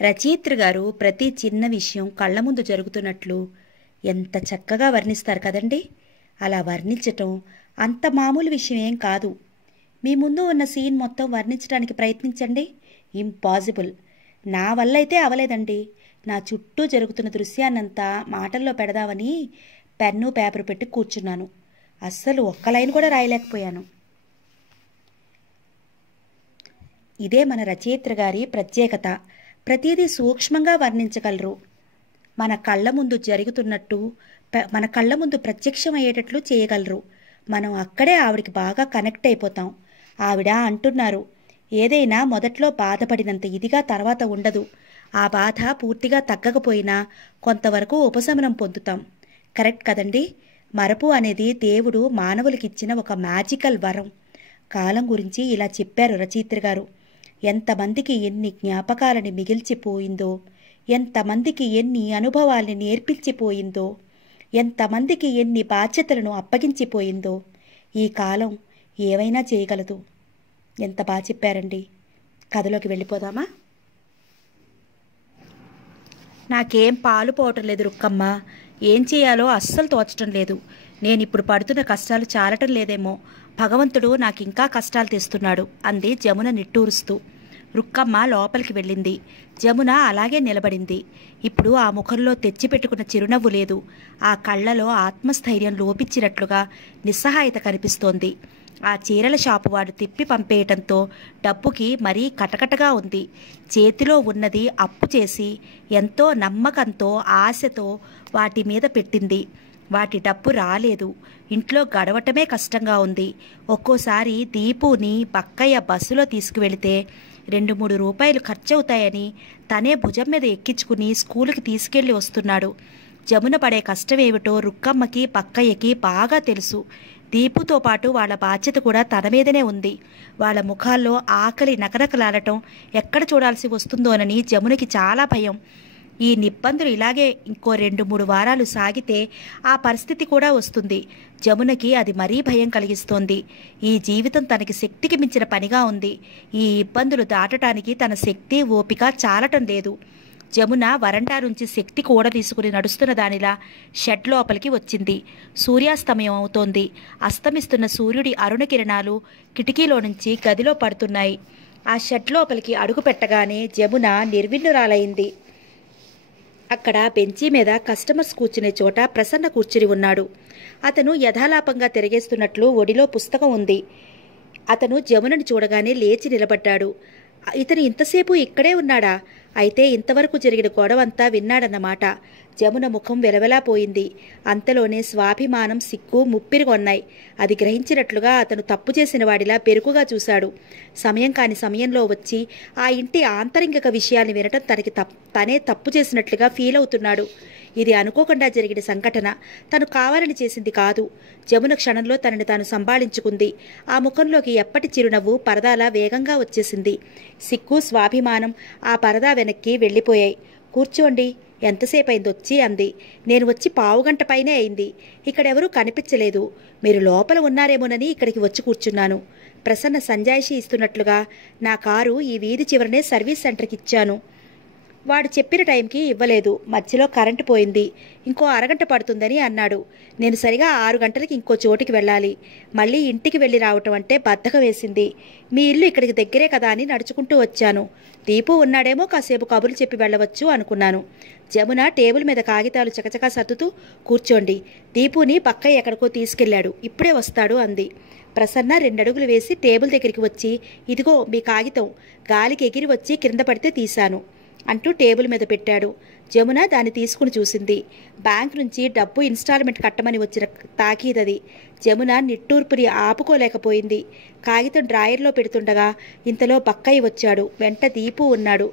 రచయిత్రి గారు ప్రతి చిన్న విషయం కళ్ళ ముందు జరుగుతున్నట్లు ఎంత చక్కగా వర్ణిస్తారు కదండి. అలా వర్ణించటం అంత మామూలు విషయం ఏం కాదు. మీ ముందు ఉన్న సీన్ మొత్తం వర్ణించడానికి ప్రయత్నించండి. ఇంపాసిబుల్. నా వల్ల అయితే అవలేదండి. నా చుట్టూ జరుగుతున్న దృశ్యాన్నంతా మాటల్లో పెడదామని పెన్ను పేపర్ పెట్టి కూర్చున్నాను. అస్సలు ఒక్క లైన్ కూడా రాయలేకపోయాను. ఇదే మన రచయిత్రి గారి ప్రత్యేకత. ప్రతిదీ సూక్ష్మంగా వర్ణించగలరు. మన కళ్ళ ముందు జరుగుతున్నట్టు మన కళ్ళ ముందు ప్రత్యక్షమయ్యేటట్లు చేయగలరు. మనం అక్కడే ఆవిడికి బాగా కనెక్ట్ అయిపోతాం. ఆవిడ అంటున్నారు, ఏదైనా మొదట్లో బాధపడినంత ఇదిగా తర్వాత ఉండదు. ఆ బాధ పూర్తిగా తగ్గకపోయినా కొంతవరకు ఉపశమనం పొందుతాం. కరెక్ట్ కదండి. మరపు అనేది దేవుడు మానవులకిచ్చిన ఒక మ్యాజికల్ వరం. కాలం గురించి ఇలా చెప్పారు రచయిత్రి గారు. ఎంతమందికి ఎన్ని జ్ఞాపకాలని మిగిల్చిపోయిందో, ఎంతమందికి ఎన్ని అనుభవాల్ని నేర్పించిపోయిందో, ఎంతమందికి ఎన్ని బాధ్యతలను అప్పగించిపోయిందో. ఈ కాలం ఏవైనా చేయగలదు. ఎంత బాగా చెప్పారండి. కథలోకి వెళ్ళిపోదామా? నాకేం పాలు పోవటం లేదు రుక్కమ్మ. ఏం చేయాలో అస్సలు తోచటం లేదు. నేనిప్పుడు పడుతున్న కష్టాలు చాలటం లేదేమో. భగవంతుడు నాకింకా కష్టాలు తెస్తున్నాడు అంది జమున నిట్టూరుస్తూ. రుక్కమ్మ లోపలికి వెళ్ళింది. జమున అలాగే నిలబడింది. ఇప్పుడు ఆ ముఖంలో తెచ్చిపెట్టుకున్న చిరునవ్వు లేదు. ఆ కళ్లలో ఆత్మస్థైర్యం లోపించినట్లుగా నిస్సహాయత కనిపిస్తోంది. ఆ చీరల షాపు వాడు తిప్పి పంపేయటంతో డబ్బుకి మరీ కటకటగా ఉంది. చేతిలో ఉన్నది అప్పు చేసి ఎంతో నమ్మకంతో ఆశతో వాటి మీద పెట్టింది. వాటి డబ్బు రాలేదు. ఇంట్లో గడవటమే కష్టంగా ఉంది. ఒక్కోసారి దీపుని బక్కయ్య బస్సులో తీసుకువెళితే 2-3 రూపాయలు ఖర్చవుతాయని తనే భుజం మీద ఎక్కించుకుని స్కూలుకి తీసుకెళ్లి వస్తున్నాడు. జమున పడే కష్టమేమిటో రుక్కమ్మకి బక్కయ్యకి బాగా తెలుసు. దీపుతో పాటు వాళ్ళ బాధ్యత కూడా తన మీదనే ఉంది. వాళ్ళ ముఖాల్లో ఆకలి నకనకలాడటం ఎక్కడ చూడాల్సి వస్తుందోనని జమునకి చాలా భయం. ఈ నిబ్బందులు ఇలాగే ఇంకో 2-3 వారాలు సాగితే ఆ పరిస్థితి కూడా వస్తుంది. జమునకి అది మరీ భయం కలిగిస్తోంది. ఈ జీవితం తనకి శక్తికి మించిన పనిగా ఉంది. ఈ ఇబ్బందులు దాటడానికి తన శక్తి ఓపిక చాలటం లేదు. జమున వరండా నుంచి శక్తి కూడా తీసుకుని నడుస్తున్న దానిలా షెడ్ లోపలికి వచ్చింది. సూర్యాస్తమయం అవుతోంది. అస్తమిస్తున్న సూర్యుడి అరుణ కిరణాలు కిటికీలో నుంచి గదిలో పడుతున్నాయి. ఆ షెడ్ లోపలికి అడుగు పెట్టగానే జమున నిర్విన్నురాలైంది. అక్కడ బెంచీ మీద కస్టమర్స్ కూర్చునే చోట ప్రసన్న కూర్చుని ఉన్నాడు. అతను యథాలాపంగా తిరిగేస్తున్నట్లు ఒడిలో పుస్తకం ఉంది. అతను జమునని చూడగానే లేచి నిలబడ్డాడు. ఇతను ఇంతసేపు ఇక్కడే ఉన్నాడా? అయితే ఇంతవరకు జరిగిన గొడవంతా విన్నాడన్నమాట. జమున ముఖం వెలవెలాపోయింది. అంతలోనే స్వాభిమానం సిగ్గు ముప్పిరిగొన్నాయి. అది గ్రహించినట్లుగా అతను తప్పు చేసిన వాడిలా పెరుకుగా చూశాడు. సమయం కాని సమయంలో వచ్చి ఆ ఇంటి ఆంతరింగిక విషయాన్ని వినటం తనే తప్పు చేసినట్లుగా ఫీల్ అవుతున్నాడు. ఇది అనుకోకుండా జరిగిన సంఘటన. తను కావాలని చేసింది కాదు. జమున క్షణంలో తనని తాను సంభాళించుకుంది. ఆ ముఖంలోకి ఎప్పటి చిరునవ్వు పరదాలా వేగంగా వచ్చేసింది. సిగ్గు స్వాభిమానం ఆ పరదా వెనక్కి వెళ్ళిపోయాయి. కూర్చోండి. ఎంతసేపు అయిందొచ్చి అంది. నేను వచ్చి పావుగంట పైనే అయింది. ఇక్కడెవరూ కనిపించలేదు. మీరు లోపల ఉన్నారేమోనని ఇక్కడికి వచ్చి కూర్చున్నాను. ప్రసన్న సంజాయిషి ఇస్తున్నట్లుగా నా కారు ఈ వీధి చివరనే సర్వీస్ సెంటర్కి ఇచ్చాను. వాడు చెప్పిన టైంకి ఇవ్వలేదు. మధ్యలో కరెంటు పోయింది. ఇంకో అరగంట పడుతుందని అన్నాడు. నేను సరిగా 6 గంటలకి ఇంకో చోటికి వెళ్ళాలి. మళ్ళీ ఇంటికి వెళ్ళి రావటం అంటే బద్ధకం వేసింది. మీ ఇల్లు ఇక్కడికి దగ్గరే కదా అని నడుచుకుంటూ వచ్చాను. దీపు ఉన్నాడేమో కాసేపు కబుర్లు చెప్పి వెళ్ళవచ్చు అనుకున్నాను. జమున టేబుల్ మీద కాగితాలు చకచకా సర్దుతూ కూర్చోండి. దీపుని బక్కయ్య ఎక్కడికో తీసుకెళ్లాడు. ఇప్పుడే వస్తాడు అంది. ప్రసన్న 2 అడుగులు వేసి టేబుల్ దగ్గరికి వచ్చి, ఇదిగో మీ కాగితం. గాలికి ఎగిరి వచ్చి క్రింద పడితే తీశాను అంటూ టేబుల్ మీద పెట్టాడు. జమున దాన్ని తీసుకుని చూసింది. బ్యాంక్ నుంచి డబ్బు ఇన్స్టాల్మెంట్ కట్టమని వచ్చిన తాకీదది. జమున నిట్టూర్పుని ఆపుకోలేకపోయింది. కాగితం డ్రాయర్లో పెడుతుండగా ఇంతలో బక్కయ్య వచ్చాడు. వెంట దీపు ఉన్నాడు.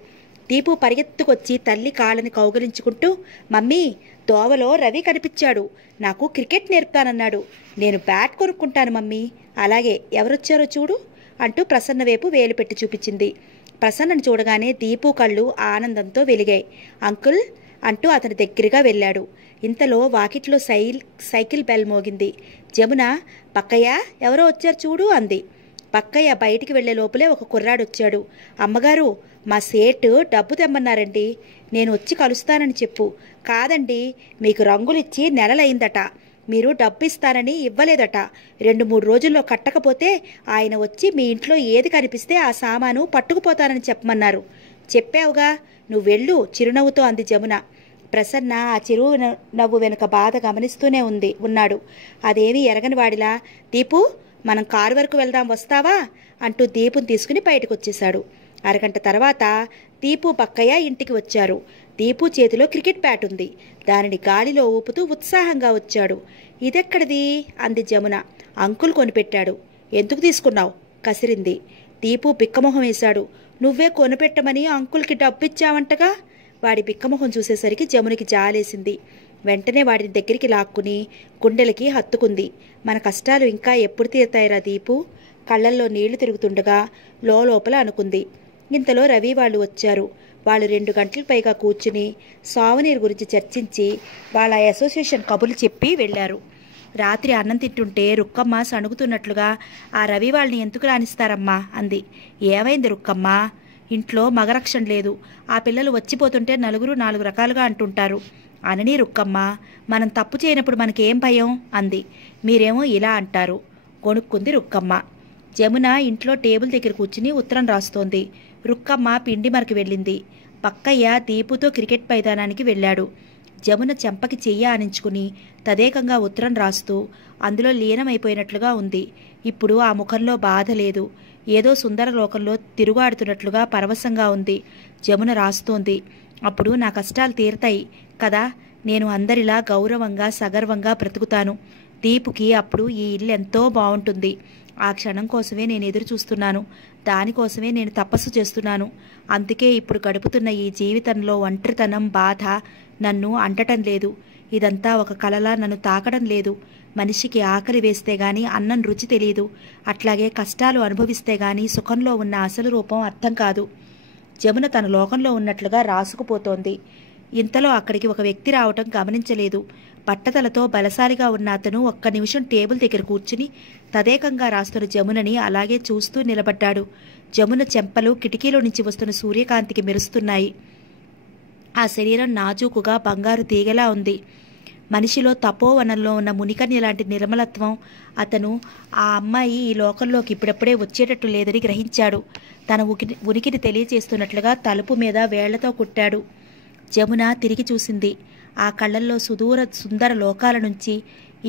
దీపు పరిగెత్తుకొచ్చి తల్లి కాళ్ళని కౌగలించుకుంటూ, మమ్మీ, దోవలో రవి కనిపించాడు. నాకు క్రికెట్ నేర్పుతానన్నాడు. నేను బ్యాట్ కొనుక్కుంటాను మమ్మీ. అలాగే, ఎవరొచ్చారో చూడు అంటూ ప్రసన్న వైపు వేలు పెట్టి చూపించింది. ప్రసన్నను చూడగానే దీపు కళ్ళు ఆనందంతో వెలిగాయి. అంకుల్ అంటూ అతని దగ్గరగా వెళ్ళాడు. ఇంతలో వాకిట్లో సైకిల్ బెల్ మోగింది. జమున, బక్కయ్య, ఎవరో వచ్చారు చూడు అంది. పక్కయ్య బయటికి వెళ్లే లోపలే ఒక కుర్రాడొచ్చాడు. అమ్మగారు, మా సేటు డబ్బు తెమ్మన్నారండి, నేను వచ్చి కలుస్తానని చెప్పు. కాదండి, మీకు రంగులిచ్చి నెలలైందట, మీరు డబ్బు ఇస్తానని ఇవ్వలేదట. 2-3 రోజుల్లో కట్టకపోతే ఆయన వచ్చి మీ ఇంట్లో ఏది కనిపిస్తే ఆ సామాను పట్టుకుపోతానని చెప్పమన్నారు. చెప్పావుగా, నువ్వెళ్ళు చిరునవ్వుతో అంది జమున. ప్రసన్న ఆ చిరు నవ్వు వెనుక బాధ గమనిస్తూనే ఉన్నాడు. అదేమీ ఎరగని వాడిలా, దీపు మనం కారు వరకు వెళ్దాం, వస్తావా అంటూ దీపుని తీసుకుని బయటకు వచ్చేశాడు. అరగంట తర్వాత దీపు పక్కయ్య ఇంటికి వచ్చారు. దీపు చేతిలో క్రికెట్ బ్యాట్ ఉంది. దానిని గాలిలో ఊపుతూ ఉత్సాహంగా వచ్చాడు. ఇదెక్కడిది అంది జమున. అంకుల్ కొనిపెట్టాడు. ఎందుకు తీసుకున్నావు కసిరింది. దీపు బిక్కమొహం వేశాడు. నువ్వే కొనిపెట్టమని అంకుల్కి డబ్బిచ్చావంటగా. వాడి బిక్కమొహం చూసేసరికి జమునికి జాలేసింది. వెంటనే వాడిని దగ్గరికి లాక్కుని గుండెలకి హత్తుకుంది. మన కష్టాలు ఇంకా ఎప్పుడు తీరుతాయిరా దీపు? కళ్ళల్లో నీళ్లు తిరుగుతుండగా లోపల అనుకుంది. ఇంతలో రవి వాళ్ళు వచ్చారు. వాళ్ళు 2 గంటలకు పైగా కూర్చుని సావనీరు గురించి చర్చించి వాళ్ళ అసోసియేషన్ కబుర్లు చెప్పి వెళ్లారు. రాత్రి అన్నం తింటుంటే రుక్కమ్మ సణుగుతున్నట్లుగా, ఆ రవి వాళ్ళని ఎందుకు రాణిస్తారమ్మా అంది. ఏమైంది రుక్కమ్మ? ఇంట్లో మగరక్షణ లేదు. ఆ పిల్లలు వచ్చిపోతుంటే నలుగురు 4 రకాలుగా అంటుంటారు అనని రుక్కమ్మ. మనం తప్పు చేయనప్పుడు మనకేం భయం అంది. మీరేమో ఇలా అంటారు గొణుక్కుంది రుక్కమ్మ. జమున ఇంట్లో టేబుల్ దగ్గర కూర్చుని ఉత్తరం రాస్తోంది. రుక్కమ్మ పిండి మరకు వెళ్ళింది. పక్కయ్య దీపుతో క్రికెట్ మైదానానికి వెళ్ళాడు. జమున చెంపకి చెయ్యి ఆనించుకుని తదేకంగా ఉత్తరం రాస్తూ అందులో లీనమైపోయినట్లుగా ఉంది. ఇప్పుడు ఆ ముఖంలో బాధ లేదు. ఏదో సుందర లోకంలో తిరుగాడుతున్నట్లుగా పరవశంగా ఉంది. జమున రాస్తోంది. అప్పుడు నా కష్టాలు తీరతాయి కదా, నేను అందరిలా గౌరవంగా సగర్వంగా బ్రతుకుతాను. దీపుకి అప్పుడు ఈ ఇల్లు ఎంతో బాగుంటుంది. ఆ క్షణం కోసమే నేను ఎదురు చూస్తున్నాను. దానికోసమే నేను తపస్సు చేస్తున్నాను. అందుకే ఇప్పుడు గడుపుతున్న ఈ జీవితంలో ఒంటరితనం, బాధ నన్ను అంటటం లేదు. ఇదంతా ఒక కలలా నన్ను తాకడం లేదు. మనిషికి ఆకలి వేస్తే గాని అన్నం రుచి తెలియదు. అట్లాగే కష్టాలు అనుభవిస్తే గాని సుఖంలో ఉన్న అసలు రూపం అర్థం కాదు. జమున తన లోకంలో ఉన్నట్లుగా రాసుకుపోతోంది. ఇంతలో అక్కడికి ఒక వ్యక్తి రావటం గమనించలేదు. పట్టతలతో బలశాలిగా ఉన్న అతను ఒక్క నిమిషం టేబుల్ దగ్గర కూర్చుని తదేకంగా రాస్తున్న జమునని అలాగే చూస్తూ నిలబడ్డాడు. జమున చెంపలు కిటికీలో నుంచి వస్తున్న సూర్యకాంతికి మెరుస్తున్నాయి. ఆ శరీరం నాజూకుగా బంగారు తీగలా ఉంది. మనిషిలో తపోవనంలో ఉన్న మునికన్య లాంటి నిర్మలత్వం. అతను ఆ అమ్మాయి ఈ లోకంలోకి ఇప్పుడప్పుడే వచ్చేటట్టు లేదని గ్రహించాడు. తన ఉనికిని తెలియచేస్తున్నట్లుగా తలుపు మీద వేళ్లతో కుట్టాడు. జమున తిరిగి చూసింది. ఆ కళ్ళల్లో సుందర లోకాల నుంచి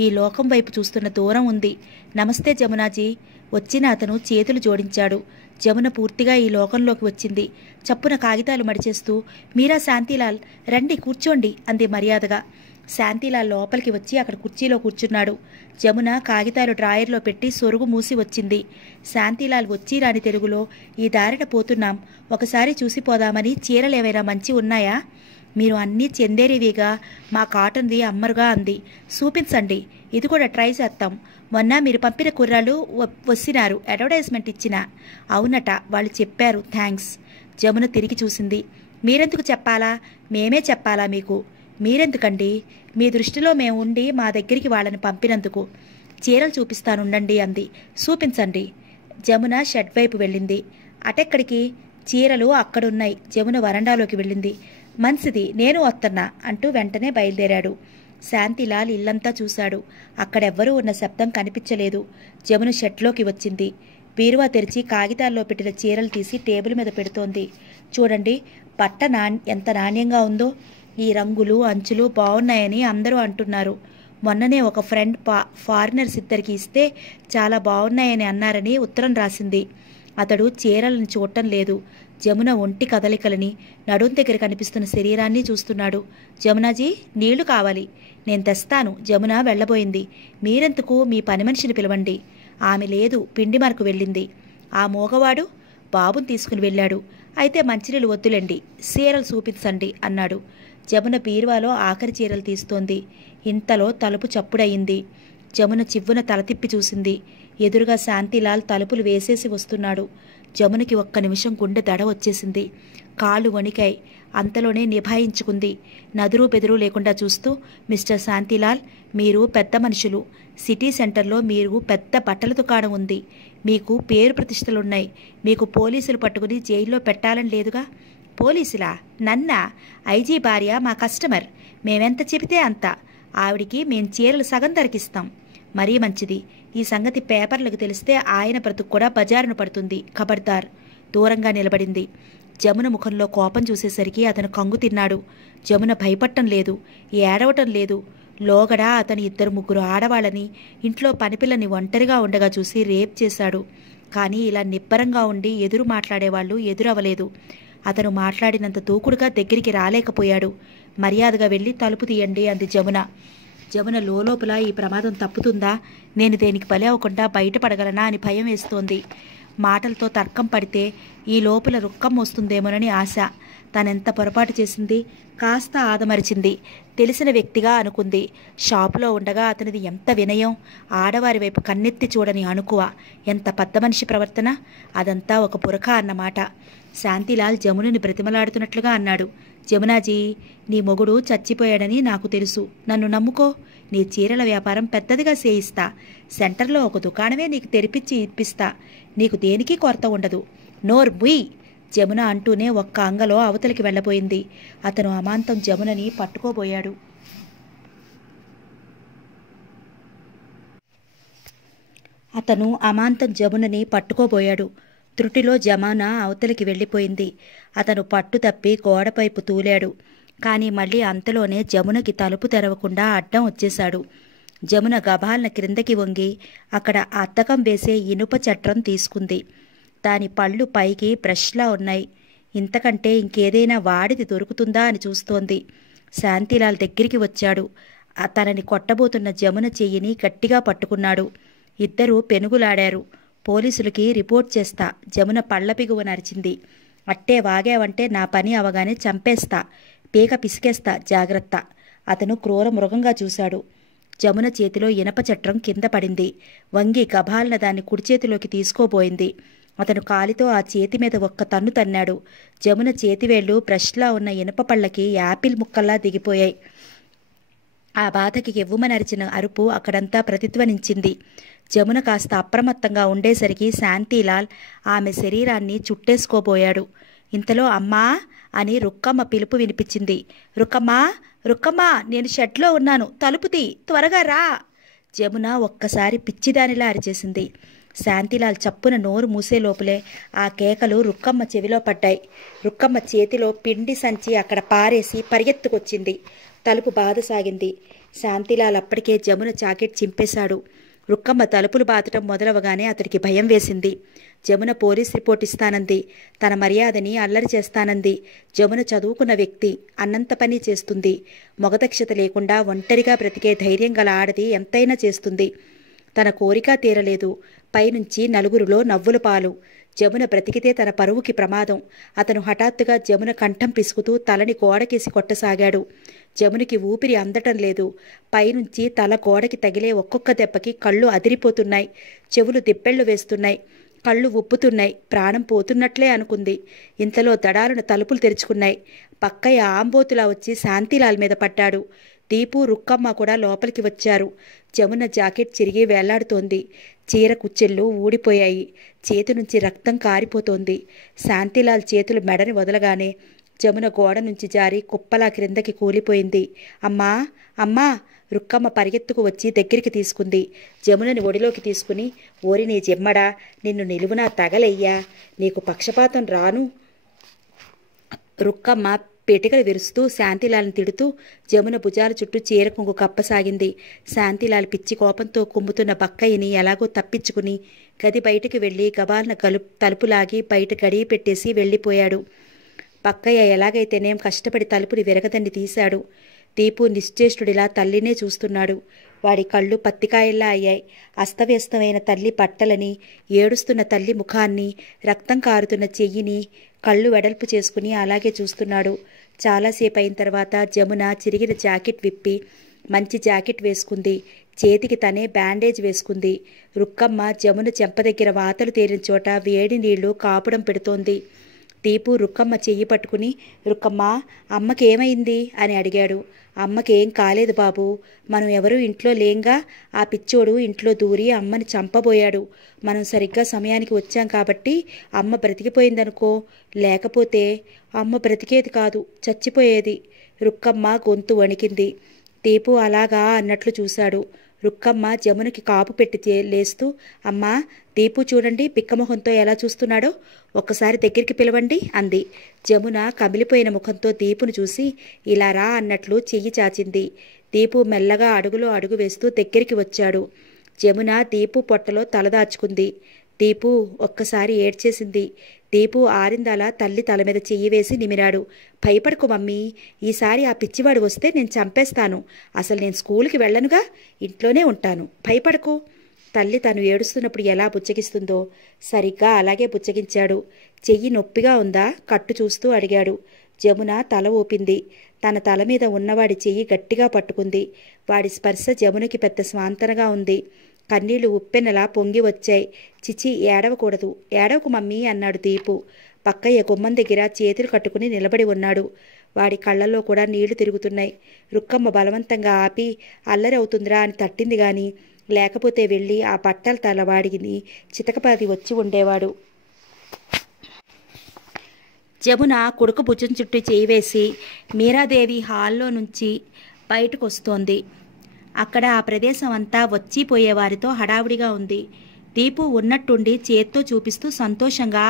ఈ లోకం వైపు చూస్తున్న దూరం ఉంది. నమస్తే జమునాజీ. వచ్చిన అతను చేతులు జోడించాడు. జమున పూర్తిగా ఈ లోకంలోకి వచ్చింది. చప్పున కాగితాలు మడిచేస్తూ, మీరా శాంతిలాల్, రండి కూర్చోండి అంది మర్యాదగా. శాంతిలాల్ లోపలికి వచ్చి అక్కడ కుర్చీలో కూర్చున్నాడు. జమున కాగితాలు డ్రాయర్లో పెట్టి సొరుగు మూసి వచ్చింది. శాంతిలాల్ వచ్చి రాని తెలుగులో, ఈ దారిన పోతున్నాం, ఒకసారి చూసిపోదామని. చీరలేవైనా మంచి ఉన్నాయా? మీరు అన్నీ చెందేరివిగా, మా కాటన్ది అమ్మరుగా అంది. చూపించండి, ఇది కూడా ట్రై చేస్తాం. మొన్న మీరు పంపిన కుర్రాళ్ళు వస్తున్నారు, అడ్వర్టైజ్మెంట్ ఇచ్చిన. అవునట, వాళ్ళు చెప్పారు, థ్యాంక్స్. జమున తిరిగి చూసింది. మీరెందుకు చెప్పాలా? మేమే చెప్పాలా మీకు? మీరెందుకండి? మీ దృష్టిలో మేము ఉండి మా దగ్గరికి వాళ్ళని పంపినందుకు. చీరలు చూపిస్తానుండండి అంది. చూపించండి. జమున షెడ్ వైపు వెళ్ళింది. అటెక్కడికి? చీరలు అక్కడున్నాయి. జమున వరండాలోకి వెళ్ళింది. మంచిది, నేను వస్తున్నా అంటూ వెంటనే బయలుదేరాడు. శాంతిలాల్ ఇల్లంతా చూశాడు. అక్కడెవ్వరూ ఉన్న శబ్దం కనిపించలేదు. జమున షెడ్లోకి వచ్చింది. బీరువా తెరిచి కాగితాల్లో పెట్టిన చీరలు తీసి టేబుల్ మీద పెడుతోంది. చూడండి, పట్ట ఎంత నాణ్యంగా ఉందో. ఈ రంగులు అంచులు బాగున్నాయని అందరూ అంటున్నారు. మొన్ననే ఒక ఫ్రెండ్ ఫారినర్స్ ఇద్దరికి ఇస్తే చాలా బాగున్నాయని అన్నారని ఉత్తరం రాసింది. అతడు చీరలను చూడటం లేదు, జమున ఒంటి కదలికలని, నడుం దగ్గర కనిపిస్తున్న శరీరాన్ని చూస్తున్నాడు. జమునాజీ, నీళ్లు కావాలి. నేను తెస్తాను. జమున వెళ్లబోయింది. మీరెందుకు? మీ పని మనిషిని పిలవండి. ఆమె లేదు, పిండి మరకు వెళ్ళింది. ఆ మోగవాడు బాబుని తీసుకుని వెళ్ళాడు. అయితే మంచినీళ్ళు వద్దులేండి, చీరలు చూపించండి అన్నాడు. జమున బీరువాలో ఆఖరి చీరలు తీస్తోంది. ఇంతలో తలుపు చప్పుడయింది. జమున చివ్వున తల తిప్పి చూసింది. ఎదురుగా శాంతిలాల్ తలుపులు వేసేసి వస్తున్నాడు. జమునకి ఒక్క నిమిషం గుండె దడ వచ్చేసింది. కాళ్ళు వణికాయి. అంతలోనే నిభాయించుకుంది. నదురు బెదురు లేకుండా చూస్తూ, మిస్టర్ శాంతిలాల్, మీరు పెద్ద మనుషులు. సిటీ సెంటర్లో మీరు పెద్ద బట్టల దుకాణం ఉంది. మీకు పేరు ప్రతిష్టలున్నాయి. మీకు పోలీసులు పట్టుకుని జైల్లో పెట్టాలని లేదుగా. పోలీసులా? నన్నా? ఐజీ భార్య మా కస్టమర్. మేమెంత చెబితే అంత. ఆవిడికి మేం చీరలు సగం ధరకిస్తాం. మరీ మంచిది. ఈ సంగతి పేపర్లకు తెలిస్తే ఆయన బ్రతుకు కూడా బజారును పడుతుంది. ఖబర్దార్. దూరంగా నిలబడింది. జమున ముఖంలో కోపం చూసేసరికి అతను కంగు తిన్నాడు. జమున భయపడటం లేదు, ఏడవటం లేదు. లోగడ అతను 2-3 ఆడవాళ్ళని, ఇంట్లో పనిపిల్లని ఒంటరిగా ఉండగా చూసి రేప్ చేశాడు. కానీ ఇలా నిబ్బరంగా ఉండి ఎదురు మాట్లాడేవాళ్లు ఎదురవ్వలేదు. అతను మాట్లాడినంత దూకుడుగా దగ్గరికి రాలేకపోయాడు. మర్యాదగా వెళ్ళి తలుపు తీయండి అంది జమున. జమున లోపల ఈ ప్రమాదం తప్పుతుందా, నేను దేనికి బలి అవ్వకుండా బయటపడగలనా అని భయం వేస్తోంది. మాటలతో తర్కం పడితే ఈ లోపల రుక్కం వస్తుందేమోనని ఆశ. తనెంత పొరపాటు చేసింది. కాస్త ఆదమరిచింది. తెలిసిన వ్యక్తిగా అనుకుంది. షాపులో ఉండగా అతనిది ఎంత వినయం. ఆడవారి వైపు కన్నెత్తి చూడని అణుకువ. ఎంత పెద్ద మనిషి ప్రవర్తన. అదంతా ఒక పురక అన్నమాట. శాంతిలాల్ జమునని బ్రతిమలాడుతున్నట్లుగా అన్నాడు. జమునాజీ, నీ మొగుడు చచ్చిపోయాడని నాకు తెలుసు. నన్ను నమ్ముకో. నీ చీరల వ్యాపారం పెద్దదిగా చేయిస్తా. సెంటర్లో ఒక దుకాణమే నీకు తెరిపించి ఇప్పిస్తా. నీకు దేనికి కొరత ఉండదు. నోర్ ముయ్. జమున అంటూనే ఒక్క అంగలో అవతలికి వెళ్ళబోయింది. అతను అమాంతం జమునని పట్టుకోబోయాడు. త్రుటిలో జమానా అవతలికి వెళ్ళిపోయింది. అతను పట్టు తప్పి గోడపైపు తూలాడు. కానీ మళ్ళీ అంతలోనే జమునకి తలుపు తెరవకుండా అడ్డం వచ్చేశాడు. జమున గభాలన క్రిందకి వంగి అక్కడ అద్దకం వేసే ఇనుప చట్రం తీసుకుంది. దాని పళ్ళు పైకి బ్రష్లా ఉన్నాయి. ఇంతకంటే ఇంకేదైనా వాడిది దొరుకుతుందా అని చూస్తోంది. శాంతిలాల్ దగ్గరికి వచ్చాడు. తనని కొట్టబోతున్న జమున చెయ్యిని గట్టిగా పట్టుకున్నాడు. ఇద్దరూ పెనుగులాడారు. పోలీసులకి రిపోర్ట్ చేస్తా. జమున పళ్ళపిగువ నరిచింది. అట్టే వాగావంటే నా పని అవగానే చంపేస్తా. పీక పిసికేస్తా. జాగ్రత్త. అతను క్రూర మృగంగా చూశాడు. జమున చేతిలో ఇనప చట్రం కింద పడింది. వంగి గభాలన దాన్ని కుడి చేతిలోకి తీసుకోబోయింది. అతను కాలితో ఆ చేతి మీద ఒక్క తన్ను తన్నాడు. జమున చేతివేళ్లు బ్రష్లా ఉన్న ఇనప పళ్ళకి యాపిల్ ముక్కల్లా దిగిపోయాయి. ఆ బాధకి ఎవ్వుమనరిచిన అరుపు అక్కడంతా ప్రతిధ్వనించింది. జమున కాస్త అప్రమత్తంగా ఉండేసరికి శాంతిలాల్ ఆమె శరీరాన్ని చుట్టేసుకోబోయాడు. ఇంతలో అమ్మా అని రుక్కమ్మ పిలుపు వినిపించింది. రుక్కమ్మా, రుక్కమ్మా, నేను షెడ్లో ఉన్నాను. తలుపుతి, త్వరగా రా. జమున ఒక్కసారి పిచ్చిదానిలా అరిచేసింది. శాంతిలాల్ చప్పున నోరు మూసే లోపలే ఆ కేకలు రుక్కమ్మ చెవిలో పడ్డాయి. రుక్కమ్మ చేతిలో పిండి సంచి అక్కడ పారేసి పరిగెత్తుకొచ్చింది. తలుపు బాధసాగింది. శాంతిలాల్ అప్పటికే జమున జాకెట్ చింపేశాడు. రుక్కమ్మ తలుపులు బాతటం మొదలవగానే అతడికి భయం వేసింది. జమున పోలీస్ రిపోర్ట్ ఇస్తానంది. తన మర్యాదని అల్లరి చేస్తానంది. జమున చదువుకున్న వ్యక్తి, అన్నంత పని చేస్తుంది. మొగదక్షత లేకుండా ఒంటరిగా బ్రతికే ధైర్యం గల ఆడది ఎంతైనా చేస్తుంది. తన కోరిక తీరలేదు. పైనుంచి నలుగురిలో నవ్వుల పాలు. జమున బ్రతికితే తన పరువుకి ప్రమాదం. అతను హఠాత్తుగా జమున కంఠం పిసుకుతూ తలని గోడకేసి కొట్టసాగాడు. జమునికి ఊపిరి అందటం లేదు. పైనుంచి తల గోడకి తగిలే ఒక్కొక్క దెబ్బకి కళ్ళు అదిరిపోతున్నాయి. చెవులు దిప్పెళ్లు వేస్తున్నాయి. కళ్ళు ఉబ్బుతున్నాయి. ప్రాణం పోతున్నట్లే అనుకుంది. ఇంతలో దడాలను తలుపులు తెరుచుకున్నాయి. పక్కయ్య ఆంబోతులా వచ్చి శాంతిలాల్ మీద పడ్డాడు. దీపు, రుక్కమ్మ కూడా లోపలికి వచ్చారు. జమున జాకెట్ చిరిగి వేలాడుతోంది. చీర కుచ్చెళ్ళు ఊడిపోయాయి. చేతి నుంచి రక్తం కారిపోతోంది. శాంతిలాల్ చేతులు మెడని వదలగానే జమున గోడ నుంచి జారి కుప్పలా క్రిందకి కూలిపోయింది. అమ్మా, అమ్మా. రుక్కమ్మ పరిగెత్తుకు వచ్చి దగ్గరికి తీసుకుంది. జమునని ఒడిలోకి తీసుకుని, ఓరి నీ జిమ్మడా, నిన్ను నిలువునా తగలయ్యా, నీకు పక్షపాతం రాను. రుక్కమ్మ పెటికలు విరుస్తూ శాంతిలాల్ని తిడుతూ జమున భుజాల చుట్టూ చీర కొంగు కప్పసాగింది. శాంతిలాల్ పిచ్చి కోపంతో కుమ్ముతున్న బక్కయ్యని ఎలాగో తప్పించుకుని గది బయటికి వెళ్ళి గబాలన తలుపులాగి బయట గడియ పెట్టేసి వెళ్ళిపోయాడు. బక్కయ్య ఎలాగైతేనేం కష్టపడి తలుపుని విరగదండి తీశాడు. దీపు నిశ్చేష్టుడిలా తల్లినే చూస్తున్నాడు. వాడి కళ్ళు పత్తికాయల్లా అయ్యాయి. అస్తవ్యస్తమైన తల్లి బట్టలని, ఏడుస్తున్న తల్లి ముఖాన్ని, రక్తం కారుతున్న చెయ్యిని కళ్ళు వెడల్పు చేసుకుని అలాగే చూస్తున్నాడు. చాలాసేపు అయిన తర్వాత జమున చిరిగిన జాకెట్ విప్పి మంచి జాకెట్ వేసుకుంది. చేతికి తనే బ్యాండేజ్ వేసుకుంది. రుక్కమ్మ జమున చెంప దగ్గర వాతలు తేరిన చోట వేడి నీళ్లు కాపుడం పెడుతోంది. దీపు రుక్కమ్మ చెయ్యి పట్టుకుని, రుక్కమ్మ, అమ్మకేమైంది అని అడిగాడు. అమ్మకేం కాలేదు బాబు, మనం ఎవరూ ఇంట్లో లేంగా. ఆ పిచ్చోడు ఇంట్లో దూరి అమ్మని చంపబోయాడు. మనం సరిగ్గా సమయానికి వచ్చాం కాబట్టి అమ్మ బ్రతికిపోయిందనుకో, లేకపోతే అమ్మ బ్రతికేది కాదు, చచ్చిపోయేది. రుక్కమ్మ గొంతు వణికింది. దీపు అలాగా అన్నట్లు చూశాడు. రుక్కమ్మ జమునకి కాపు పెట్టి లేస్తూ, అమ్మా, దీపు చూడండి పిక్కమొహంతో ఎలా చూస్తున్నాడో, ఒక్కసారి దగ్గరికి పిలవండి అంది. జమున కమిలిపోయిన ముఖంతో దీపును చూసి ఇలా రా అన్నట్లు చెయ్యి చాచింది. దీపు మెల్లగా అడుగులో అడుగు వేస్తూ దగ్గరికి వచ్చాడు. జమున దీపు పొట్టలో తలదాచుకుంది. దీపు ఒక్కసారి ఏడ్చేసింది. దీపు ఆరిందలా తల్లి తల మీద చెయ్యి వేసి నిమిరాడు. భయపడకు మమ్మీ, ఈసారి ఆ పిచ్చివాడు వస్తే నేను చంపేస్తాను. అసలు నేను స్కూల్కి వెళ్ళనుగా, ఇంట్లోనే ఉంటాను, భయపడకు. తల్లి తను ఏడుస్తున్నప్పుడు ఎలా బుచ్చగిస్తుందో సరిగ్గా అలాగే బుచ్చగించాడు. చెయ్యి నొప్పిగా ఉందా కట్టు చూస్తూ అడిగాడు. జమున తల ఊపింది. తన తల మీద ఉన్నవాడి చెయ్యి గట్టిగా పట్టుకుంది. వాడి స్పర్శ జమునకి పెద్ద స్వాంతనగా ఉంది. కన్నీళ్లు ఉప్పెనలా పొంగి వచ్చాయి. చిచి, ఏడవకూడదు, ఏడవకు మమ్మీ అన్నాడు దీపు. పక్కయ్య గుమ్మం దగ్గర చేతులు కట్టుకుని నిలబడి ఉన్నాడు. వాడి కళ్ళల్లో కూడా నీళ్లు తిరుగుతున్నాయి. రుక్కమ్మ బలవంతంగా ఆపి అల్లరి అవుతుందిరా అని తట్టింది గాని, లేకపోతే వెళ్ళి ఆ బట్టల తల వాడిని చితకపాది వచ్చి ఉండేవాడు. జమున కొడుకు భుజం చుట్టూ చేయి వేసి మీరాదేవి హాల్లో నుంచి బయటకు వస్తోంది. అక్కడ ఆ ప్రదేశం అంతా వచ్చిపోయేవారితో హడావుడిగా ఉంది. దీపు ఉన్నట్టుండి చేత్తో చూపిస్తూ సంతోషంగా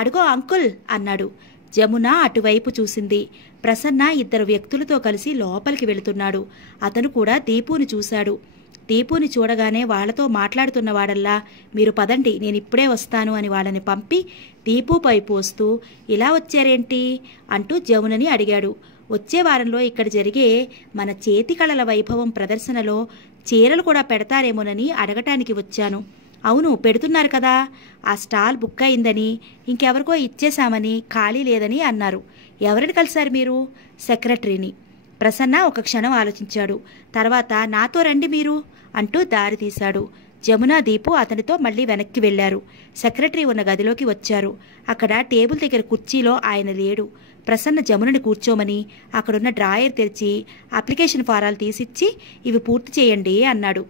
అడుగో అంకుల్ అన్నాడు. జమున అటువైపు చూసింది. ప్రసన్న ఇద్దరు వ్యక్తులతో కలిసి లోపలికి వెళుతున్నాడు. అతను కూడా దీపుని చూశాడు. దీపుని చూడగానే వాళ్లతో మాట్లాడుతున్నవాడల్లా, మీరు పదండి, నేనిప్పుడే వస్తాను అని వాళ్ళని పంపి దీపు పైపు వస్తూ, ఇలా వచ్చారేంటి అంటూ జమునని అడిగాడు. వచ్చే వారంలో ఇక్కడ జరిగే మన చేతి కళల వైభవం ప్రదర్శనలో చీరలు కూడా పెడతారేమోనని అడగటానికి వచ్చాను. అవును, పెడుతున్నారు కదా. ఆ స్టాల్ బుక్ అయిందని, ఇంకెవరికో ఇచ్చేశామని, ఖాళీ లేదని అన్నారు. ఎవరిని కలిశారు మీరు? సెక్రటరీని. ప్రసన్న ఒక క్షణం ఆలోచించాడు. తర్వాత నాతో రండి మీరు అంటూ దారి తీశాడు. జమున దీపు అతనితో మళ్ళీ వెనక్కి వెళ్లారు. సెక్రటరీ ఉన్న గదిలోకి వచ్చారు. అక్కడ టేబుల్ దగ్గర కుర్చీలో ఆయన లేడు. ప్రసన్న జమునని కూర్చోమని అక్కడున్న డ్రాయర్ తెరిచి అప్లికేషన్ ఫారాలు తీసిచ్చి ఇవి పూర్తి చేయండి అన్నాడు.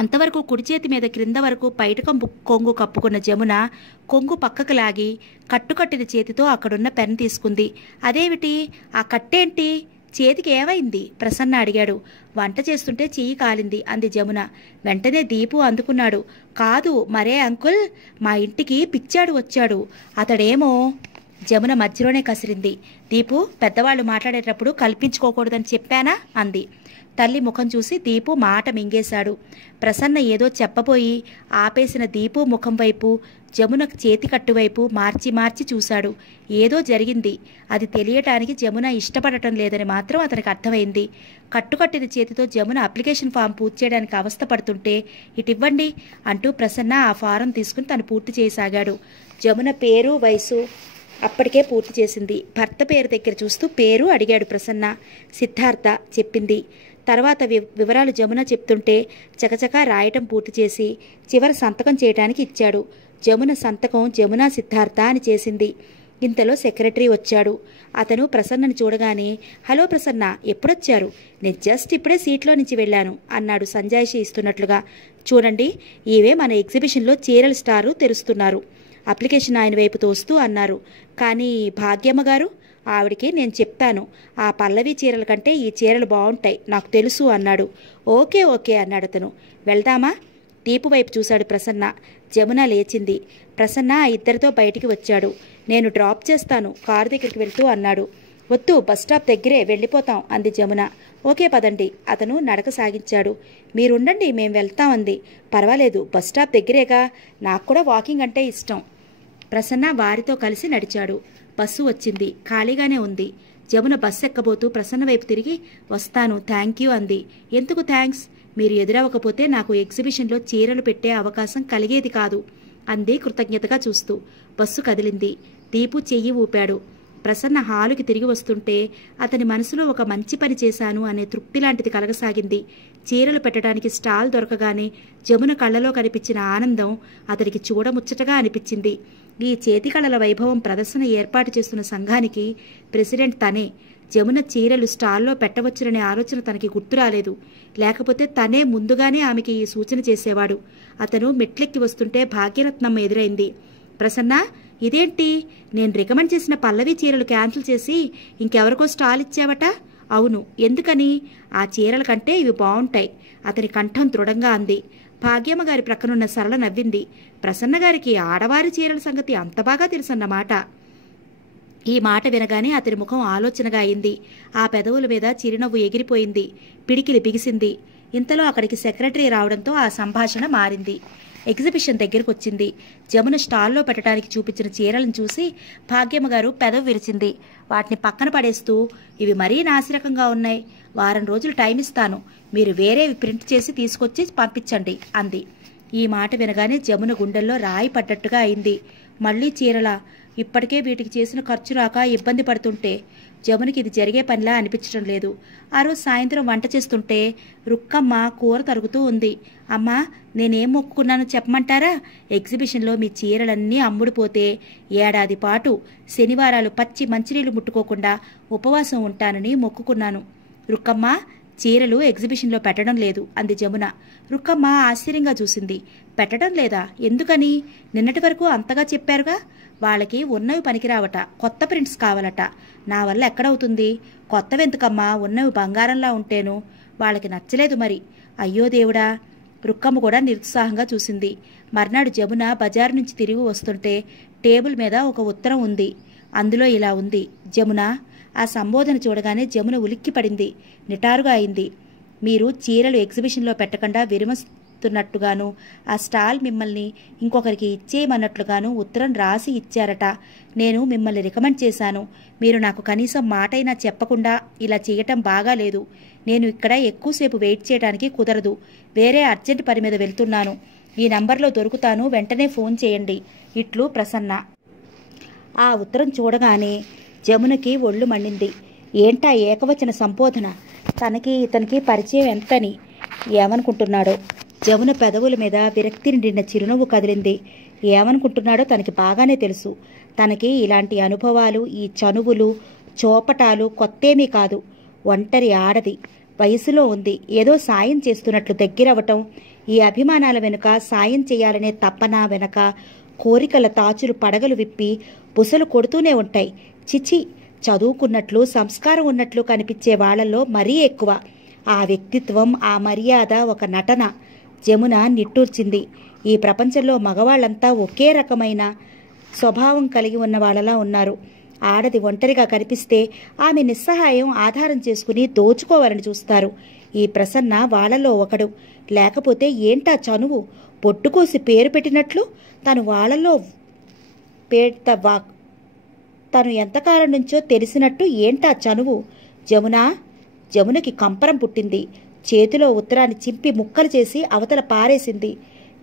అంతవరకు కుడి చేతి మీద క్రింద వరకు పైటకం కొంగు కప్పుకున్న జమున కొంగు పక్కకు లాగి కట్టుకట్టిన చేతితో అక్కడున్న పెన్ తీసుకుంది. అదేమిటి, ఆ కట్టేంటి, చేతికి ఏమైంది ప్రసన్న అడిగాడు. వంట చేస్తుంటే చెయ్యి కాలింది అంది జమున. వెంటనే దీపు అందుకున్నాడు. కాదు మరే అంకుల్, మా ఇంటికి పిచ్చాడు వచ్చాడు, అతడేమో. జమున మధ్యలోనే కసిరింది. దీపు, పెద్దవాళ్ళు మాట్లాడేటప్పుడు కల్పించుకోకూడదని చెప్పానా అంది. తల్లి ముఖం చూసి దీపు మాట మింగేశాడు. ప్రసన్న ఏదో చెప్పబోయి ఆపేసిన దీపు ముఖం వైపు, జమున చేతి కట్టువైపు మార్చి మార్చి చూశాడు. ఏదో జరిగింది. అది తెలియటానికి జమున ఇష్టపడటం లేదని మాత్రం అతనికి అర్థమైంది. కట్టుకట్టిన చేతితో జమున అప్లికేషన్ ఫామ్ పూర్తి చేయడానికి అవస్థపడుతుంటే, ఇటివ్వండి అంటూ ప్రసన్న ఆ ఫారం తీసుకుని తను పూర్తి చేయసాగాడు. జమున పేరు వయసు అప్పటికే పూర్తి చేసింది. భర్త పేరు దగ్గర చూస్తూ పేరు అడిగాడు ప్రసన్న. సిద్ధార్థ చెప్పింది. తర్వాత వివరాలు జమున చెప్తుంటే చకచకా రాయటం పూర్తి చేసి చివరి సంతకం చేయడానికి ఇచ్చాడు. జమున సంతకం జమున సిద్ధార్థ అని చేసింది. ఇంతలో సెక్రటరీ వచ్చాడు. అతను ప్రసన్నను చూడగానే, హలో ప్రసన్న, ఎప్పుడొచ్చారు? నేను జస్ట్ ఇప్పుడే సీట్లో నుంచి వెళ్ళాను అన్నాడు సంజాయిషి ఇస్తున్నట్లుగా. చూడండి, ఇవే మన ఎగ్జిబిషన్లో చీరల స్టారు తెరుస్తున్నారు. అప్లికేషన్ ఆయన వైపు తోస్తూ అన్నారు. కానీ భాగ్యమ్మ గారు, ఆవిడికి నేను చెప్పాను, ఆ పల్లవి చీరల కంటే ఈ చీరలు బాగుంటాయి, నాకు తెలుసు అన్నాడు. ఓకే ఓకే అన్నాడు అతను. వెళ్దామా? దీపు వైపు చూశాడు ప్రసన్న. జమున లేచింది. ప్రసన్న ఆ ఇద్దరితో బయటికి వచ్చాడు. నేను డ్రాప్ చేస్తాను, కారు దగ్గరికి వెళ్తూ అన్నాడు. వద్దు, బస్టాప్ దగ్గరే, వెళ్ళిపోతాం అంది జమున. ఓకే పదండి. అతను నడక సాగించాడు. మీరుండండి, మేం వెళ్తామంది. పర్వాలేదు, బస్టాప్ దగ్గరేగా, నాకు కూడా వాకింగ్ అంటే ఇష్టం. ప్రసన్న వారితో కలిసి నడిచాడు. బస్సు వచ్చింది. ఖాళీగానే ఉంది. జమున బస్సు ఎక్కబోతూ ప్రసన్న వైపు తిరిగి, వస్తాను, థ్యాంక్ యూ అంది. ఎందుకు థ్యాంక్స్? మీరు ఎదురవ్వకపోతే నాకు ఎగ్జిబిషన్లో చీరలు పెట్టే అవకాశం కలిగేది కాదు అంది కృతజ్ఞతగా చూస్తూ. బస్సు కదిలింది. దీపు చెయ్యి ఊపాడు. ప్రసన్న హాలుకి తిరిగి వస్తుంటే అతని మనసులో ఒక మంచి పని చేశాను అనే తృప్తి లాంటిది కలగసాగింది. చీరలు పెట్టడానికి స్టాల్ దొరకగానే జమున కళ్ళలో కనిపించిన ఆనందం అతనికి చూడముచ్చటగా అనిపించింది. ఈ చేతికళల వైభవం ప్రదర్శన ఏర్పాటు చేస్తున్న సంఘానికి ప్రెసిడెంట్ తనే. జమున చీరలు స్టాల్లో పెట్టవచ్చుననే ఆలోచన తనకి గుర్తు రాలేదు. లేకపోతే తనే ముందుగానే ఆమెకి ఈ సూచన చేసేవాడు. అతను మెట్లెక్కి వస్తుంటే భాగ్యరత్నమ్మ ఎదురైంది. ప్రసన్న, ఇదేంటి? నేను రికమెండ్ చేసిన పల్లవి చీరలు క్యాన్సిల్ చేసి ఇంకెవరికో స్టాల్ ఇచ్చావట? అవును. ఎందుకని? ఆ చీరల కంటే ఇవి బాగుంటాయి. అతని కంఠం దృఢంగా అంది. భాగ్యమ్మ గారి ప్రక్కనున్న సరళ నవ్వింది. ప్రసన్న గారికి ఆడవారి చీరల సంగతి అంత బాగా తెలుసన్నమాట. ఈ మాట వినగానే అతని ముఖం ఆలోచనగా అయింది. ఆ పెదవుల మీద చిరునవ్వు ఎగిరిపోయింది. పిడికిలి బిగిసింది. ఇంతలో అక్కడికి సెక్రటరీ రావడంతో ఆ సంభాషణ మారింది. ఎగ్జిబిషన్ దగ్గరకు వచ్చింది. జమున స్టాల్లో పెట్టడానికి చూపించిన చీరలను చూసి భాగ్యమ్మ గారు పెదవి విరిచింది. వాటిని పక్కన పడేస్తూ, ఇవి మరీ నాసిరకంగా ఉన్నాయి. వారం రోజులు టైం ఇస్తాను. మీరు వేరేవి ప్రింట్ చేసి తీసుకొచ్చి పంపించండి అంది. ఈ మాట వినగానే జమున గుండెల్లో రాయి పడ్డట్టుగా అయింది. మళ్లీ చీరలా? ఇప్పటికే వీటికి చేసిన ఖర్చు రాక ఇబ్బంది పడుతుంటే జమునికి ఇది జరిగే పనిలా అనిపించడం లేదు. ఆ రోజు సాయంత్రం వంట చేస్తుంటే రుక్కమ్మ కూర తరుగుతూ ఉంది. అమ్మా, నేనేం మొక్కుకున్నానో చెప్పమంటారా? ఎగ్జిబిషన్లో మీ చీరలన్నీ అమ్ముడుపోతే ఏడాది పాటు శనివారాలు పచ్చి మంచినీళ్లు ముట్టుకోకుండా ఉపవాసం ఉంటానని మొక్కుకున్నాను. రుక్కమ్మ, చీరలు ఎగ్జిబిషన్లో పెట్టడం లేదు అంది జమున. రుక్కమ్మ ఆశ్చర్యంగా చూసింది. పెట్టడం లేదా? ఎందుకని? నిన్నటి వరకు అంతగా చెప్పారుగా. వాళ్ళకి ఉన్నవి పనికిరావట, కొత్త ప్రింట్స్ కావాలట. నా వల్ల ఎక్కడవుతుంది? కొత్తవెందుకమ్మా, ఉన్నవి బంగారంలా ఉంటేను. వాళ్ళకి నచ్చలేదు మరి. అయ్యో దేవుడా! రుక్కమ్మ కూడా నిరుత్సాహంగా చూసింది. మర్నాడు జమున బజారు నుంచి తిరిగి వస్తుంటే టేబుల్ మీద ఒక ఉత్తరం ఉంది. అందులో ఇలా ఉంది. జమున. ఆ సంబోధన చూడగానే జమున ఉలిక్కిపడింది. నిటారుగా అయింది. మీరు చీరలు ఎగ్జిబిషన్లో పెట్టకుండా విరమిస్తున్నట్టుగాను, ఆ స్టాల్ మిమ్మల్ని ఇంకొకరికి ఇచ్చేయమన్నట్లుగాను ఉత్తరం రాసి ఇచ్చారట. నేను మిమ్మల్ని రికమెండ్ చేశాను. మీరు నాకు కనీసం మాటైనా చెప్పకుండా ఇలా చేయటం బాగాలేదు. నేను ఇక్కడ ఎక్కువసేపు వెయిట్ చేయడానికి కుదరదు. వేరే అర్జెంట్ పని మీద వెళ్తున్నాను. ఈ నంబర్లో దొరుకుతాను. వెంటనే ఫోన్ చేయండి. ఇట్లు ప్రసన్న. ఆ ఉత్తరం చూడగానే జమునకి ఒళ్ళు మండింది. ఏంటా ఏకవచన సంబోధన? తనకి ఇతనికి పరిచయం ఎంతని ఏమనుకుంటున్నాడో. జమున పెదవుల మీద విరక్తి నిండిన చిరునవ్వు కదిలింది. ఏమనుకుంటున్నాడో తనకి బాగానే తెలుసు. తనకి ఇలాంటి అనుభవాలు, ఈ చనువులు, చోపటాలు కొత్తేమీ కాదు. ఒంటరి ఆడది, వయసులో ఉంది. ఏదో సాయం చేస్తున్నట్లు దగ్గరవటం, ఈ అభిమానాల వెనుక సాయం చేయాలనే తపన వెనక కోరికల తాచులు పడగలు విప్పి బుసలు కొడుతూనే ఉంటాయి. చిచి, చదువుకున్నట్లు సంస్కారం ఉన్నట్లు కనిపించే వాళ్లలో మరీ ఎక్కువ. ఆ వ్యక్తిత్వం, ఆ మర్యాద ఒక నటన. జమున నిట్టూర్చింది. ఈ ప్రపంచంలో మగవాళ్లంతా ఒకే రకమైన స్వభావం కలిగి ఉన్న వాళ్ళలా ఉన్నారు. ఆడది ఒంటరిగా కనిపిస్తే ఆమె నిస్సహాయం ఆధారం చేసుకుని దోచుకోవాలని చూస్తారు. ఈ ప్రసన్న వాళ్లలో ఒకడు. లేకపోతే ఏంటా చనువు? పొట్టుకోసి పేరు పెట్టినట్లు తను వాళ్లలో తను ఎంతకాలం నుంచో తెలిసినట్టు ఏంటా చనువు? జమునకి కంపరం పుట్టింది. చేతిలో ఉత్తరాన్ని చింపి ముక్కలు చేసి అవతల పారేసింది.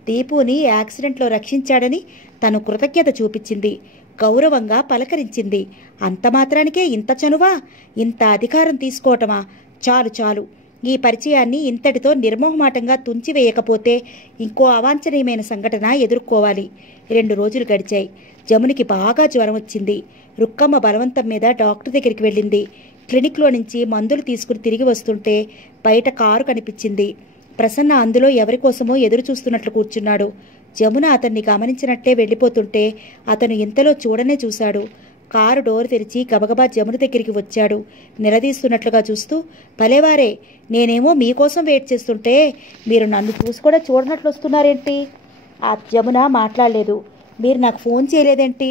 దీపుని యాక్సిడెంట్లో రక్షించాడని తను కృతజ్ఞత చూపించింది. గౌరవంగా పలకరించింది. అంత మాత్రానికే ఇంత చనువా? ఇంత అధికారం తీసుకోవటమా? చాలు చాలు. ఈ పరిచయాన్ని ఇంతటితో నిర్మోహమాటంగా తుంచివేయకపోతే ఇంకో అవాంఛనీయమైన సంఘటన ఎదుర్కోవాలి. 2 రోజులు గడిచాయి. జమునికి బాగా జ్వరం వచ్చింది. రుక్కమ్మ బలవంతం మీద డాక్టర్ దగ్గరికి వెళ్ళింది. క్లినిక్లో నుంచి మందులు తీసుకుని తిరిగి వస్తుంటే బయట కారు కనిపించింది. ప్రసన్న అందులో ఎవరికోసమో ఎదురు చూస్తున్నట్లు కూర్చున్నాడు. జమున అతన్ని గమనించినట్లే వెళ్ళిపోతుంటే అతను ఇంతలో చూడనే చూశాడు. కారు డోర్ తెరిచి గబగబా జమున దగ్గరికి వచ్చాడు. నిలదీస్తున్నట్లుగా చూస్తూ, భలేవారే, నేనేమో మీకోసం వెయిట్ చేస్తుంటే మీరు నన్ను చూసి కూడా చూడనట్లు వస్తున్నారేంటి? ఆ జమున మాట్లాడలేదు. మీరు నాకు ఫోన్ చేయలేదేంటి?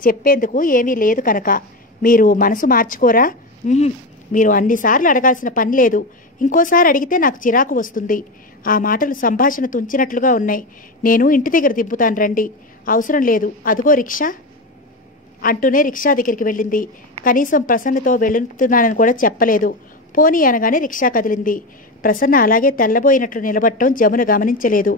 చెప్పేందుకు ఏమీ లేదు కనుక. మీరు మనసు మార్చుకోరా? మీరు అన్నిసార్లు అడగాల్సిన పని లేదు. ఇంకోసారి అడిగితే నాకు చిరాకు వస్తుంది. ఆ మాటలు సంభాషణ తుంచినట్లుగా ఉన్నాయి. నేను ఇంటి దగ్గర దింపుతాను రండి. అవసరం లేదు, అదుగో రిక్షా అంటూనే రిక్షా దగ్గరికి వెళ్ళింది. కనీసం ప్రసన్నతో వెళుతున్నానని కూడా చెప్పలేదు. పోనీ అనగానే రిక్షా కదిలింది. ప్రసన్న అలాగే తెల్లబోయినట్లు నిలబడటం జమున గమనించలేదు.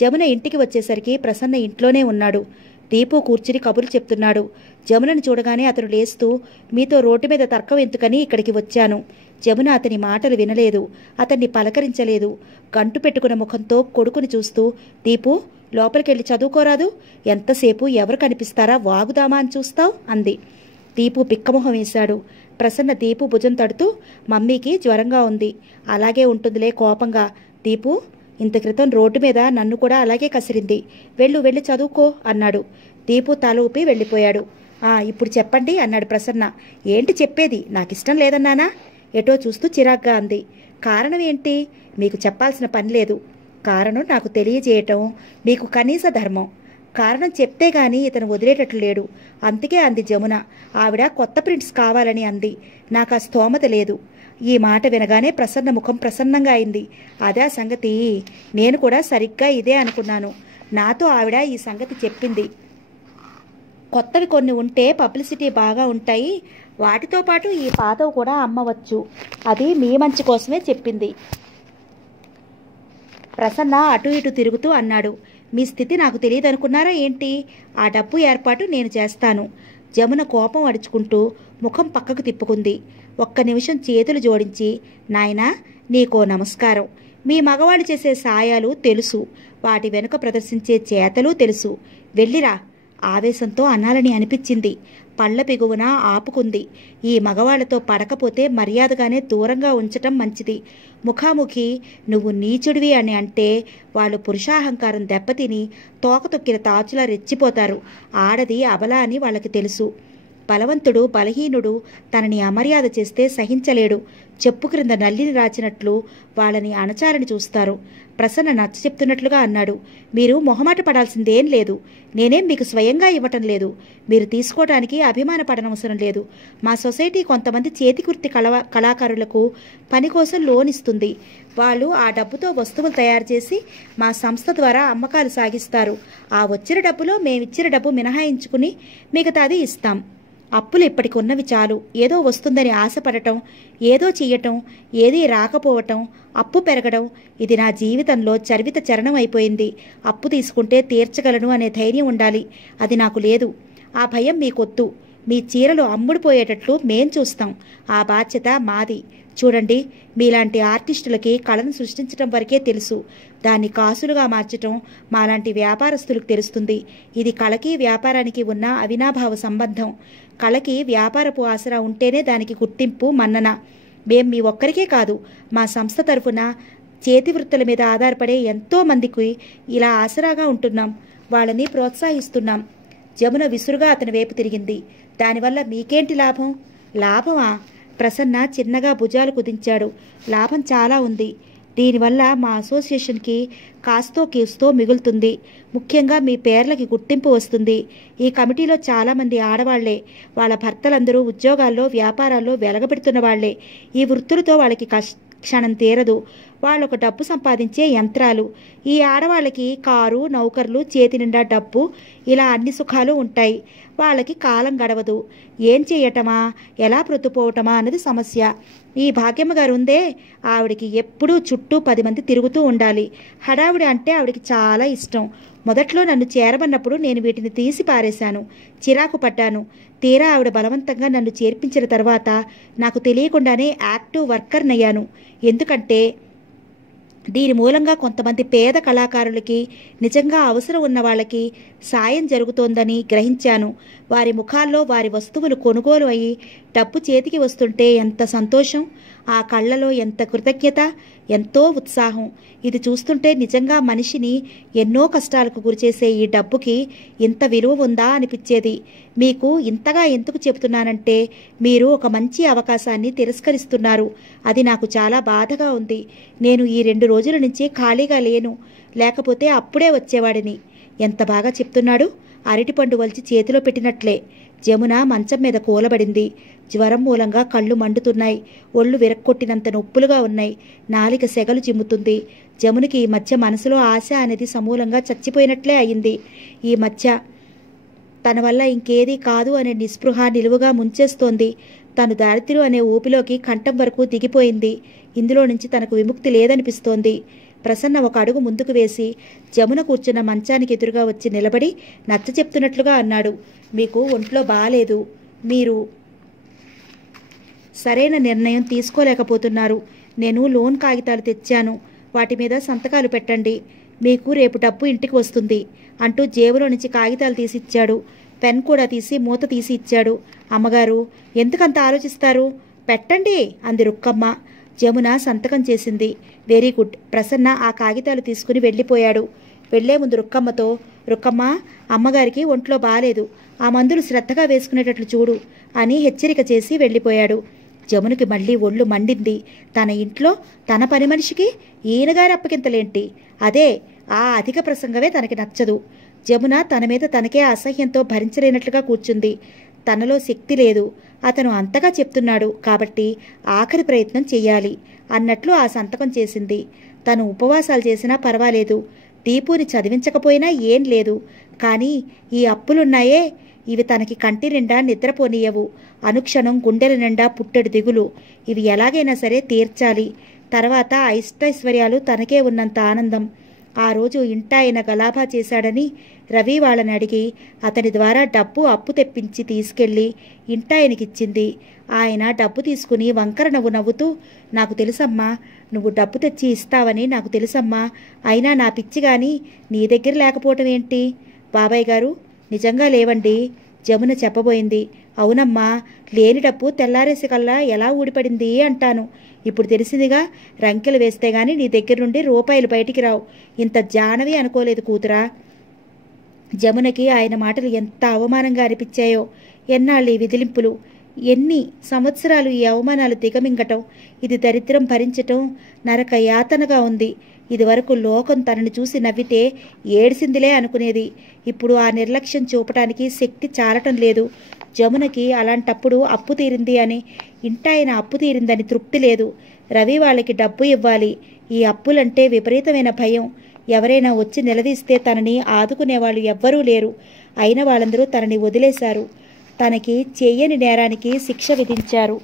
జమున ఇంటికి వచ్చేసరికి ప్రసన్న ఇంట్లోనే ఉన్నాడు. దీపు కూర్చుని కబుర్లు చెప్తున్నాడు. జమునను చూడగానే అతను లేస్తూ, మీతో రోడ్డు మీద తర్కం ఎందుకని ఇక్కడికి వచ్చాను. జమున అతని మాటలు వినలేదు. అతన్ని పలకరించలేదు. గంటు పెట్టుకున్న ముఖంతో కొడుకుని చూస్తూ, దీపు, లోపలికెళ్ళి చదువుకోరాదు? ఎంతసేపు ఎవరు కనిపిస్తారా వాగుదామా అని చూస్తావు అంది. దీపు పిక్కమొహం వేశాడు. ప్రసన్న దీపు భుజం తడుతూ, మమ్మీకి జ్వరంగా ఉంది. అలాగే ఉంటుందిలే కోపంగా. దీపు, ఇంత క్రితం రోడ్డు మీద నన్ను కూడా అలాగే కసిరింది. వెళ్ళి చదువుకో అన్నాడు. దీపు తల ఊపి వెళ్ళిపోయాడు. ఇప్పుడు చెప్పండి అన్నాడు ప్రసన్న. ఏంటి చెప్పేది? నాకిష్టం లేదన్నానా? ఎటో చూస్తూ చిరాగ్గా అంది. కారణం ఏంటి? మీకు చెప్పాల్సిన పని లేదు. కారణం నాకు తెలియజేయటం మీకు కనీస ధర్మం. కారణం చెప్తే గాని ఇతను వదిలేటట్లు లేడు. అందుకే అంది జమున. ఆవిడ కొత్త ప్రింట్స్ కావాలని అంది. నాకు ఆ స్తోమత లేదు. ఈ మాట వినగానే ప్రసన్న ముఖం ప్రసన్నంగా అయింది. అదే సంగతి. నేను కూడా సరిగ్గా ఇదే అనుకున్నాను. నాతో ఆవిడ ఈ సంగతి చెప్పింది. కొత్తవి కొన్ని ఉంటే పబ్లిసిటీ బాగా ఉంటాయి. వాటితో పాటు ఈ పాతవి కూడా అమ్మవచ్చు. అది మీ మంచి కోసమే చెప్పింది. ప్రసన్న అటు ఇటు తిరుగుతూ అన్నాడు. మీ స్థితి నాకు తెలియదనుకున్నారా ఏంటి? ఆ డబ్బు ఏర్పాటు నేను చేస్తాను. జమున కోపం అడుచుకుంటూ ముఖం పక్కకు తిప్పుకుంది. ఒక్క నిమిషం చేతులు జోడించి, నాయనా నీకో నమస్కారం. మీ మగవాళ్ళు చేసే సాయాలు తెలుసు, వాటి వెనుక ప్రదర్శించే చేతలు తెలుసు. వెళ్ళిరా. ఆవేశంతో అనాలని అనిపించింది. పళ్ళ పిగువున ఆపుకుంది. ఈ మగవాళ్లతో పడకపోతే మర్యాదగానే దూరంగా ఉంచటం మంచిది. ముఖాముఖి నువ్వు నీచుడివి అని అంటే వాళ్ళు పురుషాహంకారం దెబ్బతిని తోక తొక్కిన తాచులా రెచ్చిపోతారు. ఆడది అబల అని వాళ్ళకి తెలుసు. బలవంతుడు బలహీనుడు తనని అమర్యాద చేస్తే సహించలేడు. చెప్పు క్రింద నల్లిని రాచినట్లు వాళ్ళని అణచాలని చూస్తారు. ప్రసన్న నచ్చ చెప్తున్నట్లుగా అన్నాడు. మీరు మొహమాట పడాల్సిందేం లేదు. నేనేం మీకు స్వయంగా ఇవ్వటం లేదు. మీరు తీసుకోవడానికి అభిమాన పడనవసరం లేదు. మా సొసైటీ కొంతమంది చేతికుర్తి కళాకారులకు పని కోసం లోన్ ఇస్తుంది. వాళ్ళు ఆ డబ్బుతో వస్తువులు తయారు చేసి మా సంస్థ ద్వారా అమ్మకాలు సాగిస్తారు. ఆ వచ్చిన డబ్బులో మేమిచ్చిన డబ్బు మినహాయించుకుని మిగతాది ఇస్తాం. అప్పులు ఇప్పటికి ఉన్నవి చాలు. ఏదో వస్తుందని ఆశపడటం, ఏదో చెయ్యటం, ఏదీ రాకపోవటం, అప్పు పెరగడం, ఇది నా జీవితంలో చరివిత చరణం అయిపోయింది. అప్పు తీసుకుంటే తీర్చగలను అనే ధైర్యం ఉండాలి. అది నాకు లేదు. ఆ భయం మీకొద్దు. మీ చీరలు అమ్ముడుపోయేటట్లు మేం చూస్తాం. ఆ బాధ్యత మాది. చూడండి, మీలాంటి ఆర్టిస్టులకి కళను సృష్టించడం వరకే తెలుసు. దాన్ని కాసులుగా మార్చటం మాలాంటి వ్యాపారస్తులకు తెలుస్తుంది. ఇది కళకి వ్యాపారానికి ఉన్న అవినాభావ సంబంధం. కళకి వ్యాపారపు ఆసరా ఉంటేనే దానికి గుర్తింపు, మన్నన. మేం మీ ఒక్కరికే కాదు, మా సంస్థ తరఫున చేతి వృత్తుల మీద ఆధారపడే ఎంతో మందికి ఇలా ఆసరాగా ఉంటున్నాం. వాళ్ళని ప్రోత్సహిస్తున్నాం. జమున విసురుగా అతని వైపు తిరిగింది. దానివల్ల మీకేంటి లాభం? లాభమా? ప్రసన్న చిన్నగా భుజాలు కుదించాడు. లాభం చాలా ఉంది. దీనివల్ల మా అసోసియేషన్కి కాస్తో కీస్తో మిగులుతుంది. ముఖ్యంగా మీ పేర్లకి గుర్తింపు వస్తుంది. ఈ కమిటీలో చాలామంది ఆడవాళ్లే. వాళ్ళ భర్తలందరూ ఉద్యోగాల్లో వ్యాపారాల్లో వెలగబెడుతున్న వాళ్లే. ఈ వృత్తులతో వాళ్ళకి క్షణం తీరదు. వాళ్ళొక డబ్బు సంపాదించే యంత్రాలు. ఈ ఆడవాళ్ళకి కారు, నౌకర్లు, చేతి నిండా డబ్బు, ఇలా అన్ని సుఖాలు ఉంటాయి. వాళ్ళకి కాలం గడవదు. ఏం చేయటమా, ఎలా ప్రొద్దుపోవటమా అన్నది సమస్య. ఈ భాగ్యమ్మ గారు ఉందే, ఆవిడికి ఎప్పుడూ చుట్టూ 10 మంది తిరుగుతూ ఉండాలి. హడావిడి అంటే ఆవిడికి చాలా ఇష్టం. మొదట్లో నన్ను చేరమన్నప్పుడు నేను వీటిని తీసి పారేశాను. చిరాకు పడ్డాను. తీరా ఆవిడ బలవంతంగా నన్ను చేర్పించిన తర్వాత నాకు తెలియకుండానే యాక్టివ్ వర్కర్నయ్యాను. ఎందుకంటే దీని మూలంగా కొంతమంది పేద కళాకారులకి, నిజంగా అవసరం ఉన్న వాళ్ళకి సాయం జరుగుతోందని గ్రహించాను. వారి ముఖాల్లో వారి వస్తువులు కొనుగోలు అయ్యి డబ్బు చేతికి వస్తుంటే ఎంత సంతోషం, ఆ కళ్ళలో ఎంత కృతజ్ఞత, ఎంతో ఉత్సాహం. ఇది చూస్తుంటే నిజంగా మనిషిని ఎన్నో కష్టాలకు గురిచేసే ఈ డబ్బుకి ఇంత విలువ ఉందా అనిపించేది. మీకు ఇంతగా ఎందుకు చెబుతున్నానంటే మీరు ఒక మంచి అవకాశాన్ని తిరస్కరిస్తున్నారు. అది నాకు చాలా బాధగా ఉంది. నేను ఈ 2 రోజుల నుంచి ఖాళీగా లేను. లేకపోతే అప్పుడే వచ్చేవాడిని. ఎంత బాగా చెప్తున్నాడు. అరటిపండు వలిచి చేతిలో పెట్టినట్లే. జమున మంచం మీద కూలబడింది. జ్వరం మూలంగా కళ్ళు మండుతున్నాయి. ఒళ్ళు విరక్కొట్టినంత నొప్పులుగా ఉన్నాయి. నాలిక సెగలు చిమ్ముతుంది. జమునికి ఈ మధ్య మనసులో ఆశ అనేది సమూలంగా చచ్చిపోయినట్లే అయింది. ఈ మధ్య తన వల్ల ఇంకేదీ కాదు అనే నిస్పృహ నిలువుగా ముంచేస్తోంది. తను దారిద్ర్యం అనే ఊపిలోకి కంఠం వరకు దిగిపోయింది. ఇందులో నుంచి తనకు విముక్తి లేదనిపిస్తోంది. ప్రసన్న ఒక అడుగు ముందుకు వేసి జమున కూర్చున్న మంచానికి ఎదురుగా వచ్చి నిలబడి నచ్చ చెప్తున్నట్లుగా అన్నాడు. మీకు ఒంట్లో బాలేదు. మీరు సరైన నిర్ణయం తీసుకోలేకపోతున్నారు. నేను లోన్ కాగితాలు తెచ్చాను. వాటి మీద సంతకాలు పెట్టండి. మీకు రేపు డబ్బు ఇంటికి వస్తుంది అంటూ జేబులో నుంచి కాగితాలు తీసి ఇచ్చాడు. పెన్ కూడా తీసి మూత తీసి ఇచ్చాడు. అమ్మగారు, ఎందుకంత ఆలోచిస్తారు? పెట్టండి అంది రుక్కమ్మ. జమున సంతకం చేసింది. Very good. ప్రసన్న ఆ కాగితాలు తీసుకుని వెళ్ళిపోయాడు. వెళ్లే ముందు రుక్కమ్మతో, రుక్కమ్మ, అమ్మగారికి ఒంట్లో బాలేదు, ఆ మందులు శ్రద్ధగా వేసుకునేటట్లు చూడు అని హెచ్చరిక చేసి వెళ్ళిపోయాడు. జమునకి మళ్ళీ ఒళ్ళు మండింది. తన ఇంట్లో తన పని మనిషికి ఈయనగారి అప్పగింతలేంటి? అదే ఆ అధిక ప్రసంగమే తనకి నచ్చదు. జమున తన మీద తనకే అసహ్యంతో భరించలేనట్లుగా కూర్చుంది. తనలో శక్తి లేదు. అతను అంతగా చెప్తున్నాడు కాబట్టి ఆఖరి ప్రయత్నం చెయ్యాలి అన్నట్లు ఆ సంతకం చేసింది. తను ఉపవాసాలు చేసినా పర్వాలేదు, దీపుని చదివించకపోయినా ఏం లేదు. కానీ ఈ అప్పులున్నాయే, ఇవి తనకి కంటి నిండా నిద్రపోనీయవు. అనుక్షణం గుండెల నిండా పుట్టెడు దిగులు. ఇవి ఎలాగైనా సరే తీర్చాలి. తర్వాత ఐష్టైశ్వర్యాలు తనకే ఉన్నంత ఆనందం. ఆ రోజు ఇంటాయన గలాభా చేశాడని రవి వాళ్ళని అడిగి అతని ద్వారా డబ్బు అప్పు తెప్పించి తీసుకెళ్లి ఇంటాయనకిచ్చింది. ఆయన డబ్బు తీసుకుని వంకర నవ్వుతూ, నాకు తెలుసమ్మా, నువ్వు డబ్బు తెచ్చి ఇస్తావని నాకు తెలుసమ్మా. అయినా నా పిచ్చిగాని నీ దగ్గర లేకపోవటం ఏంటి? బాబాయ్ గారు, నిజంగా లేవండి జమున చెప్పబోయింది. అవునమ్మా, లేని డబ్బు తెల్లారేసి కల్లా ఎలా ఊడిపడింది అంటాను. ఇప్పుడు తెలిసిందిగా, రంకెలు వేస్తే గాని నీ దగ్గర నుండి రూపాయలు బయటికి రావు. ఇంత జానవి అనుకోలేదు కూతురా. జమునకి ఆయన మాటలు ఎంత అవమానంగా అనిపించాయో. ఎన్నాళ్ళు ఈ విదిలింపులు, ఎన్ని సంవత్సరాలు ఈ అవమానాలు దిగమింగటం, ఇది దరిద్రం భరించటం నరక యాతనగా ఉంది. ఇదివరకు లోకం తనని చూసి నవ్వితే ఏడ్సిందిలే అనుకునేది. ఇప్పుడు ఆ నిర్లక్ష్యం చూపటానికి శక్తి చాలటం లేదు. జమునకి అలాంటప్పుడు అప్పు తీరింది అని, ఇంటాయన అప్పు తీరిందని తృప్తి లేదు. రవి వాళ్ళకి డబ్బు ఇవ్వాలి. ఈ అప్పులంటే విపరీతమైన భయం. ఎవరైనా వచ్చి నిలదీస్తే తనని ఆదుకునేవాళ్ళు ఎవ్వరూ లేరు. అయిన వాళ్ళందరూ తనని వదిలేశారు. తనకి చేయని నేరానికి శిక్ష విధించారు.